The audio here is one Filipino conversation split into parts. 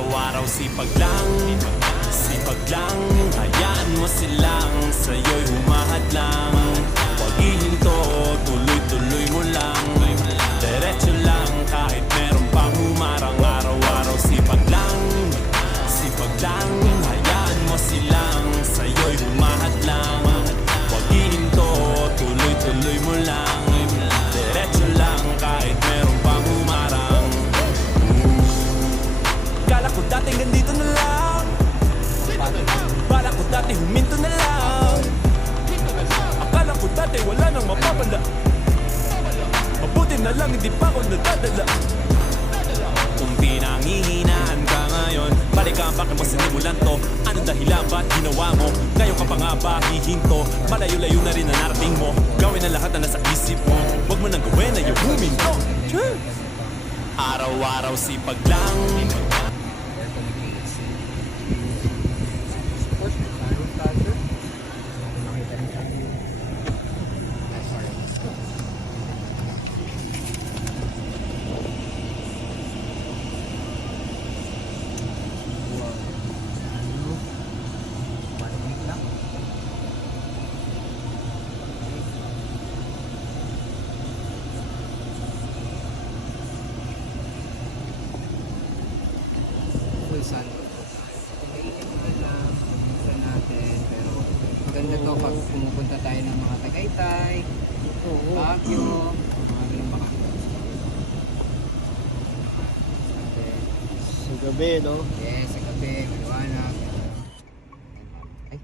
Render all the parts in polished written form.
Araw-araw sipag lang, hayaan mo silang sa'yo'y humahadlang. Huwag ihinto, tuloy-tuloy mo lang, diretso lang kahit meron pang humarang. Araw-araw sipag lang, hayaan mo silang sa'yo'y humahadlang. Huwag ihinto, tuloy-tuloy mo lang, diretso lang kahit meron pang humarang. Kala ko dati ganito na lang, bala ko dati huminto na lang. Akala ko dati wala nang mapapala, mabuti na lang hindi pa ako nadadala. Kung pinanghihinaan ka ngayon, balikan bakit mo sinimulan to? Anong dahilan ba't ginawa mo? Ngayon ka pa nga ba hihinto? Malayo-layo na rin na narating mo. Gawin ang lahat na nasa isip mo, huwag mo nang gawin na yung huminto. Araw-araw sipag lang, San. Mainit naman lang, pumunta natin, pero maganda to pag pumupunta tayo ng mga Tagaytay, Baguio, mga ganun baka. Sa gabi, no? Yes, sa gabi, maliwanag. Ay.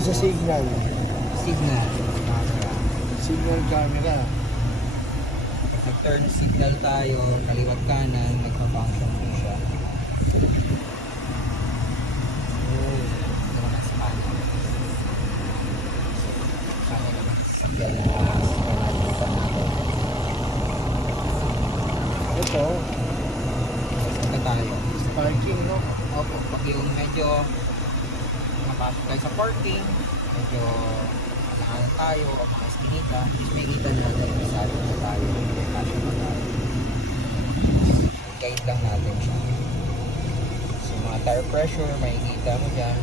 Sa signal. Signal. Signal camera. Nag-turn signal tayo, kaliwat kanan, nagpa-function po siya. Ito naman sa kanan. Kanan naman sa signal na signal natin. Ito, Ito tayo. parking, no? Opo, pag yung medyo mapasok tayo sa parking, medyo kailangan tayo o mga eskinita, may kita natin sa atin na tayo, kasi na tayo. Guide lang natin siya. So mga tire pressure, makikita mo dyan.